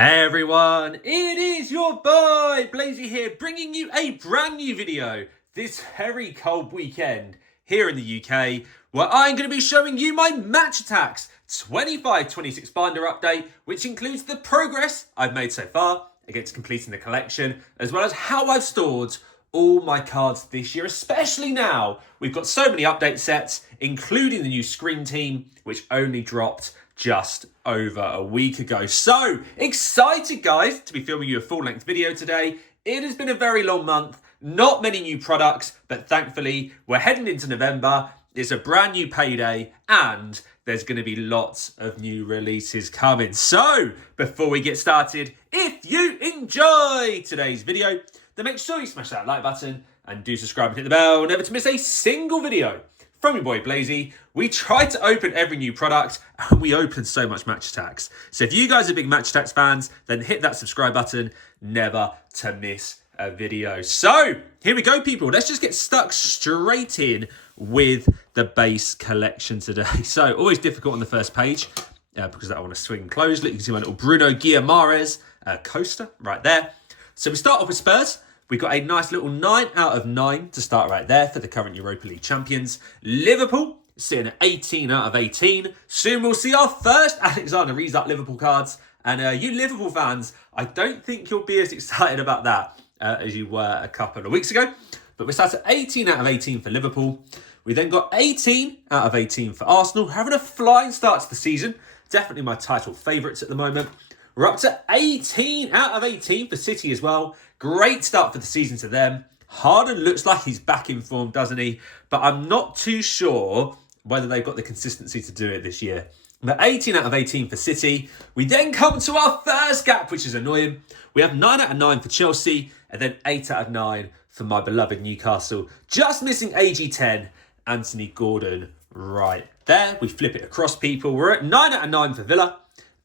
Hey everyone, it is your boy Blazey here, bringing you a brand new video this very cold weekend here in the UK, where I'm going to be showing you my Match Attax 25-26 binder update, which includes the progress I've made so far against completing the collection, as well as how I've stored all my cards this year, especially now we've got so many update sets, including the new Scream Team, which only dropped just over a week ago. So excited, guys, to be filming you a full-length video today. It has been a very long month, not many new products, but thankfully we're heading into November. It's a brand new payday and there's going to be lots of new releases coming. So before we get started, if you enjoy today's video, then make sure you smash that like button and do subscribe and hit the bell, never to miss a single video from your boy Blazey. We try to open every new product and we open so much Match Attax. So if you guys are big Match Attax fans, then hit that subscribe button, never to miss a video. So here we go, people. Let's just get stuck straight in with the base collection today. So always difficult on the first page because I want to swing closed. Look, you can see my little Bruno Guimaraes coaster right there. So we start off with Spurs. We've got a nice little 9 out of 9 to start right there for the current Europa League champions. Liverpool sitting at 18 out of 18. Soon we'll see our first Alexander Isak Liverpool cards. And you Liverpool fans, I don't think you'll be as excited about that as you were a couple of weeks ago. But we start at 18 out of 18 for Liverpool. We then got 18 out of 18 for Arsenal. Having a flying start to the season. Definitely my title favourites at the moment. We're up to 18 out of 18 for City as well. Great start for the season to them. Harden looks like he's back in form, doesn't he? But I'm not too sure whether they've got the consistency to do it this year. But 18 out of 18 for City. We then come to our first gap, which is annoying. We have 9 out of 9 for Chelsea, and then 8 out of 9 for my beloved Newcastle. Just missing AG10, Anthony Gordon right there. We flip it across, people. We're at 9 out of 9 for Villa.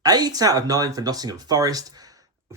8 out of 9 for Nottingham Forest.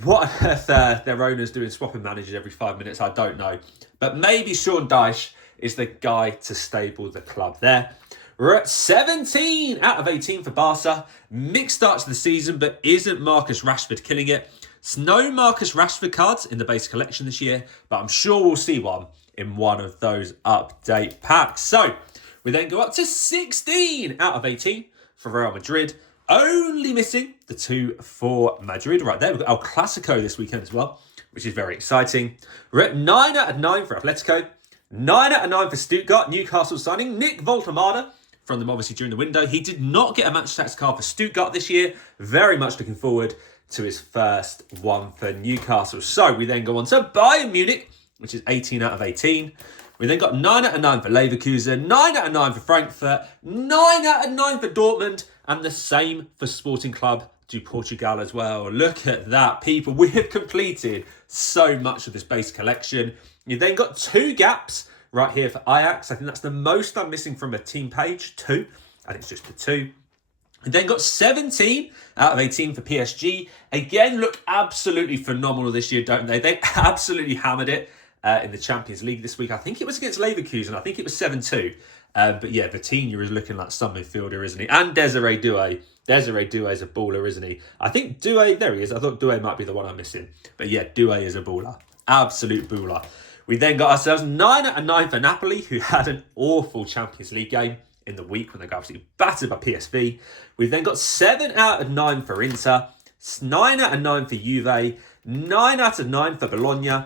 What on earth their owners doing swapping managers every 5 minutes, I don't know. But maybe Sean Dyche is the guy to stable the club there. We're at 17 out of 18 for Barca. Mixed start to the season, but isn't Marcus Rashford killing it? There's no Marcus Rashford cards in the base collection this year, but I'm sure we'll see one in one of those update packs. So we then go up to 16 out of 18 for Real Madrid. Only missing the 2 for Madrid right there. We've got El Clasico this weekend as well, which is very exciting. We're at 9 out of 9 for Atletico. 9 out of 9 for Stuttgart. Newcastle signing Nick Voltemada from them obviously during the window. He did not get a Match Attax card for Stuttgart this year. Very much looking forward to his first one for Newcastle. So we then go on to Bayern Munich, which is 18 out of 18. We then got 9 out of 9 for Leverkusen, 9 out of 9 for Frankfurt, 9 out of 9 for Dortmund, and the same for Sporting Club de Portugal as well. Look at that, people. We have completed so much of this base collection. You then got 2 gaps right here for Ajax. I think that's the most I'm missing from a team page, 2, and it's just the 2. And then got 17 out of 18 for PSG. Again, look absolutely phenomenal this year, don't they? They absolutely hammered it in the Champions League this week. I think it was against Leverkusen. I think it was 7-2. But yeah, Vitinha is looking like some midfielder, isn't he? And Desiree Doué. Desiree Doué is a baller, isn't he? I think Doué, there he is. I thought Doué might be the one I'm missing. But yeah, Doué is a baller. Absolute baller. We then got ourselves 9 out of 9 for Napoli, who had an awful Champions League game in the week when they got absolutely battered by PSV. We've then got 7 out of 9 for Inter, 9 out of 9 for Juve, 9 out of 9 for Bologna,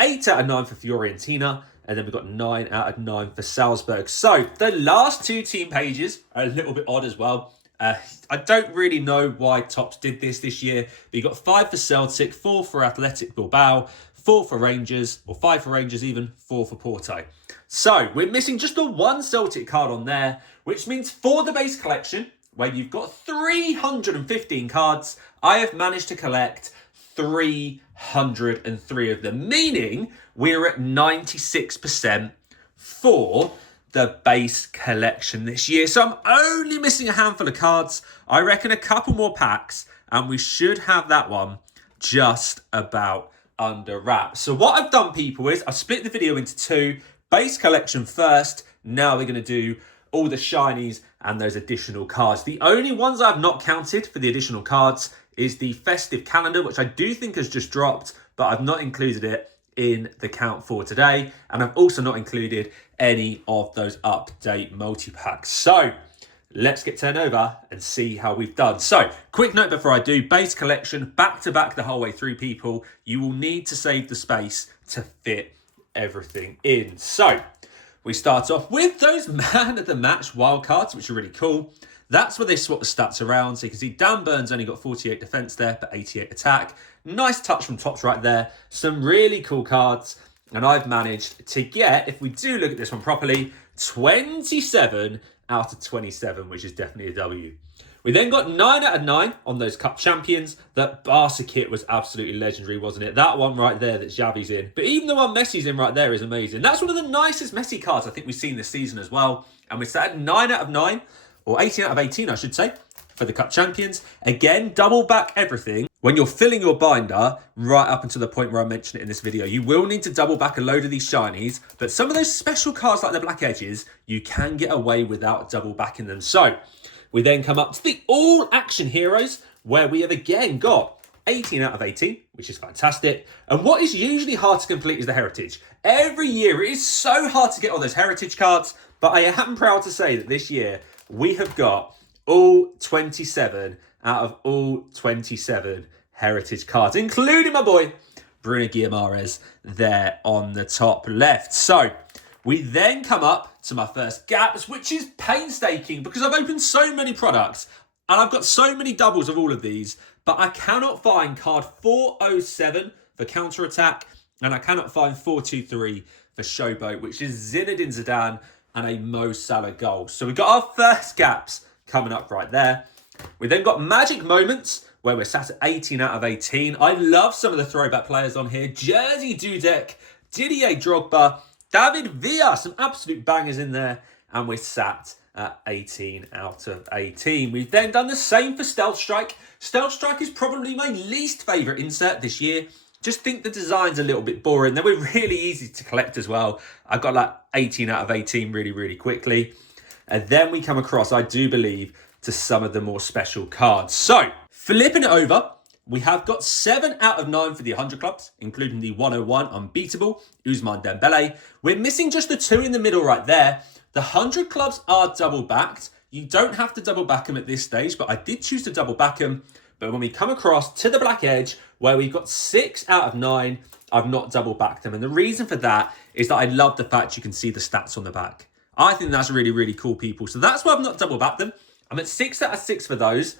8 out of 9 for Fiorentina, and then we've got 9 out of 9 for Salzburg. So the last 2 team pages are a little bit odd as well. I don't really know why Topps did this year, but you got 5 for Celtic, 4 for Athletic Bilbao, 4 for Rangers, or 5 for Rangers even, 4 for Porto. So we're missing just the 1 Celtic card on there, which means for the base collection, where you've got 315 cards, I have managed to collect 303 of them, meaning we're at 96% for the base collection this year. So I'm only missing a handful of cards. I reckon a couple more packs, and we should have that one just about under wraps. So what I've done, people, is I've split the video into 2. Base collection first. Now we're going to do all the shinies and those additional cards. The only ones I've not counted for the additional cards is the festive calendar, which I do think has just dropped, but I've not included it in the count for today. And I've also not included any of those update multi-packs. So let's get turned over and see how we've done. So quick note before I do, base collection, back to back the whole way through, people. You will need to save the space to fit everything in. So we start off with those man of the match wildcards, which are really cool. That's where they swap the stats around. So you can see Dan Burns only got 48 defense there, but 88 attack. Nice touch from Topps right there. Some really cool cards. And I've managed to get, if we do look at this one properly, 27 out of 27, which is definitely a W. We then got 9 out of 9 on those Cup champions. That Barca kit was absolutely legendary, wasn't it? That one right there that Xavi's in. But even the one Messi's in right there is amazing. That's one of the nicest Messi cards I think we've seen this season as well. And we sat at 9 out of 9, or 18 out of 18, I should say, for the Cup champions. Again, double back everything. When you're filling your binder, right up until the point where I mentioned it in this video, you will need to double back a load of these shinies, but some of those special cards like the Black Edges, you can get away without double backing them. So we then come up to the all action heroes, where we have again got 18 out of 18, which is fantastic. And what is usually hard to complete is the heritage. Every year it is so hard to get all those heritage cards, but I am proud to say that this year we have got all 27 out of all 27 heritage cards, including my boy Bruno Guimaraes there on the top left. So we then come up to my first gaps, which is painstaking because I've opened so many products and I've got so many doubles of all of these, but I cannot find card 407 for counter attack, and I cannot find 423 for showboat, which is Zinedine Zidane and a Mo Salah goal. So we got our first gaps coming up right there. We then got Magic Moments, where we're sat at 18 out of 18. I love some of the throwback players on here. Jersey Dudek, Didier Drogba, David Villa, some absolute bangers in there. And we're sat at 18 out of 18. We've then done the same for Stealth Strike. Stealth Strike is probably my least favourite insert this year. Just think the design's a little bit boring. They were really easy to collect as well. I got like 18 out of 18 really, really quickly. And then we come across, I do believe, to some of the more special cards. So, flipping it over, we have got 7 out of 9 for the 100 clubs, including the 101 unbeatable, Ousmane Dembele. We're missing just the 2 in the middle right there. The 100 clubs are double backed. You don't have to double back them at this stage, but I did choose to double back them. But when we come across to the Black Edge, where we've got 6 out of 9, I've not double backed them. And the reason for that is that I love the fact you can see the stats on the back. I think that's really, really cool, people. So that's why I've not double backed them. I'm at 6 out of 6 for those.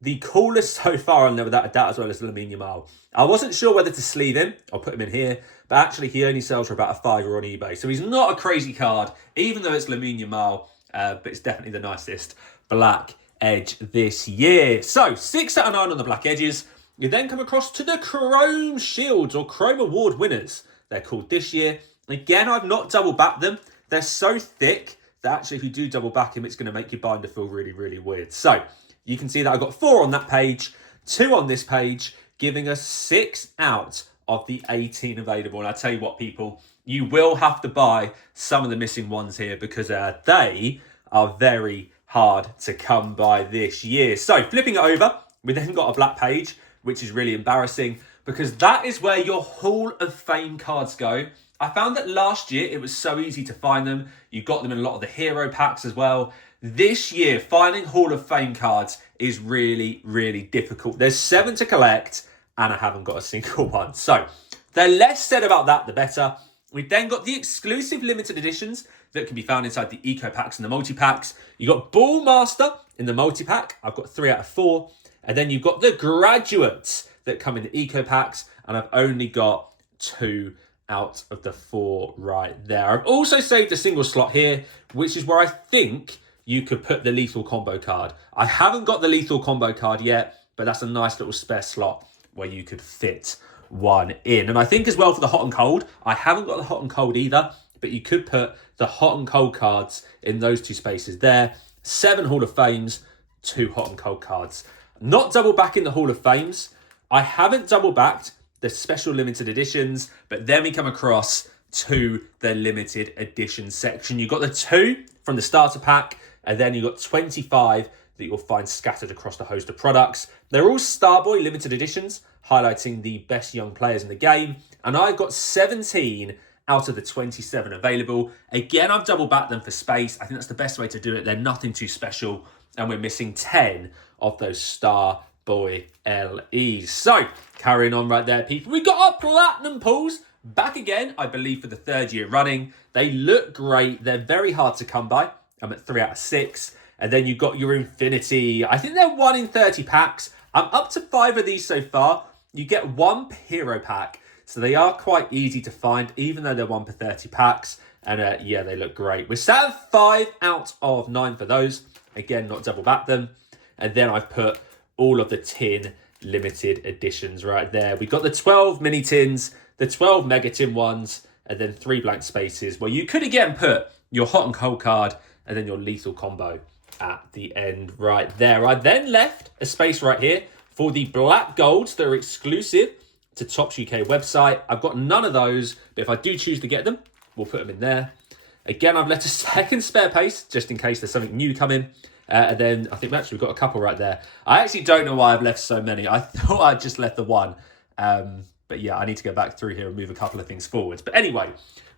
The coolest so far on there, without a doubt, as well as Lamine Yamal. I wasn't sure whether to sleeve him or put him in here, but actually he only sells for about a £5 on eBay. So he's not a crazy card, even though it's Lamine Yamal, but it's definitely the nicest Black Edge this year. So 6 out of 9 on the Black Edges. You then come across to the Chrome Shields, or Chrome Award winners, they're called this year. Again, I've not double backed them. They're so thick that actually if you do double back him, it's going to make your binder feel really, really weird. So you can see that I've got 4 on that page, 2 on this page, giving us 6 out of the 18 available. And I tell you what, people, you will have to buy some of the missing ones here because they are very hard to come by this year. So flipping it over, we then got a black page, which is really embarrassing because that is where your Hall of Fame cards go. I found that last year it was so easy to find them. You got them in a lot of the hero packs as well. This year, finding Hall of Fame cards is really, really difficult. There's 7 to collect, and I haven't got a single one. So, the less said about that, the better. We've then got the exclusive limited editions that can be found inside the eco packs and the multi-packs. You got Ball Master in the multi-pack. I've got 3 out of 4. And then you've got the graduates that come in the eco packs, and I've only got 2 out of the 4 right there. I've also saved a single slot here, which is where I think you could put the lethal combo card. I haven't got the lethal combo card yet, but that's a nice little spare slot where you could fit one in. And I think as well for the hot and cold, I haven't got the hot and cold either, but you could put the hot and cold cards in those 2 spaces there. 7 Hall of Fames, 2 hot and cold cards. Not double backing the Hall of Fames. I haven't double backed the special limited editions, but then we come across to the limited edition section. You've got the 2 from the starter pack, and then you've got 25 that you'll find scattered across the host of products. They're all Starboy limited editions, highlighting the best young players in the game. And I've got 17 out of the 27 available. Again, I've double backed them for space. I think that's the best way to do it. They're nothing too special. And we're missing 10 of those Starboy LEs. So, carrying on right there, people. We got our platinum pulls back again, I believe, for the third year running. They look great. They're very hard to come by. I'm at 3 out of 6. And then you've got your Infinity. I think they're 1 in 30 packs. I'm up to 5 of these so far. You get 1 per hero pack. So they are quite easy to find, even though they're 1 per 30 packs. And yeah, they look great. We're sat at 5 out of 9 for those. Again, not double back them. And then I've put all of the tin limited editions right there. We've got the 12 mini tins, the 12 mega tin ones, and then 3 blank spaces where you could again put your hot and cold card and then your lethal combo at the end right there. I then left a space right here for the black golds that are exclusive to Topps UK website. I've got none of those, but if I do choose to get them, we'll put them in there. Again, I've left a second spare pace just in case there's something new coming. And then I think we've got a couple right there. I actually don't know why I've left so many. I thought I just left the one. But yeah, I need to go back through here and move a couple of things forwards. But anyway,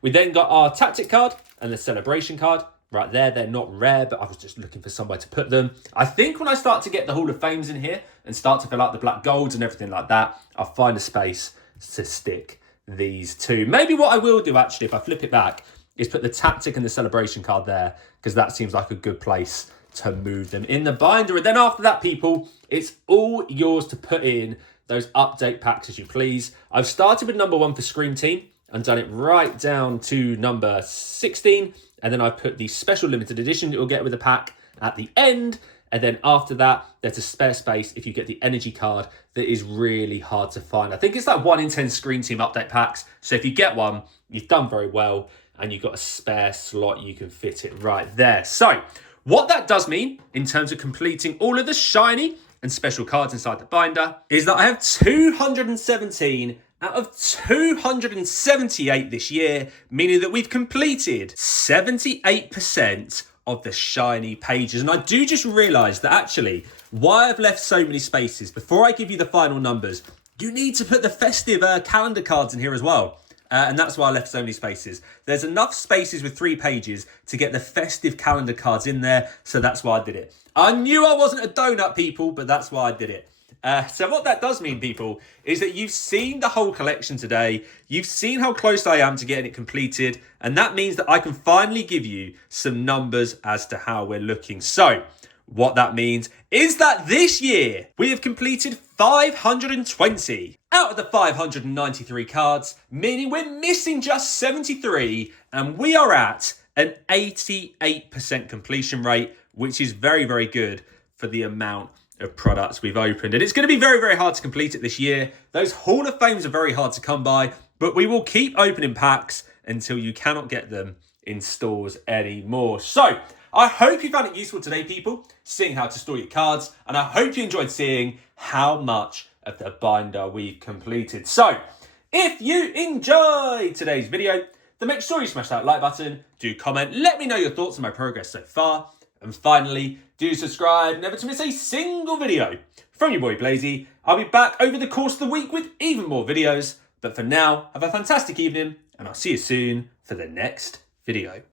we then got our tactic card and the celebration card right there. They're not rare, but I was just looking for somewhere to put them. I think when I start to get the Hall of Fames in here and start to fill out the black golds and everything like that, I'll find a space to stick these two. Maybe what I will do actually, if I flip it back, is put the tactic and the celebration card there, because that seems like a good place to move them in the binder. And then after that, people, it's all yours to put in those update packs as you please. I've started with number 1 for Scream Team and done it right down to number 16. And then I put the special limited edition that you'll get with the pack at the end. And then after that, there's a spare space if you get the energy card that is really hard to find. I think it's like 1 in 10 Screen Team update packs. So if you get one, you've done very well and you've got a spare slot, you can fit it right there. So what that does mean in terms of completing all of the shiny and special cards inside the binder is that I have 217 out of 278 this year, meaning that we've completed 78% of the shiny pages. And I do just realise that actually why I've left so many spaces, before I give you the final numbers, you need to put the festive calendar cards in here as well. And that's why I left so many spaces. There's enough spaces with 3 pages to get the festive calendar cards in there. So that's why I did it. I knew I wasn't a donut, people, but that's why I did it. So what that does mean, people, is that you've seen the whole collection today. You've seen how close I am to getting it completed. And that means that I can finally give you some numbers as to how we're looking. So what that means is that this year we have completed 520 out of the 593 cards, meaning we're missing just 73, and we are at an 88% completion rate, which is very, very good for the amount of products we've opened. And it's going to be very, very hard to complete it this year. Those Hall of Fames are very hard to come by, but we will keep opening packs until you cannot get them in stores anymore. So I hope you found it useful today, people, seeing how to store your cards, and I hope you enjoyed seeing how much of the binder we've completed. So if you enjoyed today's video, then make sure you smash that like button, do comment, let me know your thoughts on my progress so far, and finally, do subscribe never to miss a single video from your boy Blazey. I'll be back over the course of the week with even more videos, but for now, have a fantastic evening, and I'll see you soon for the next video.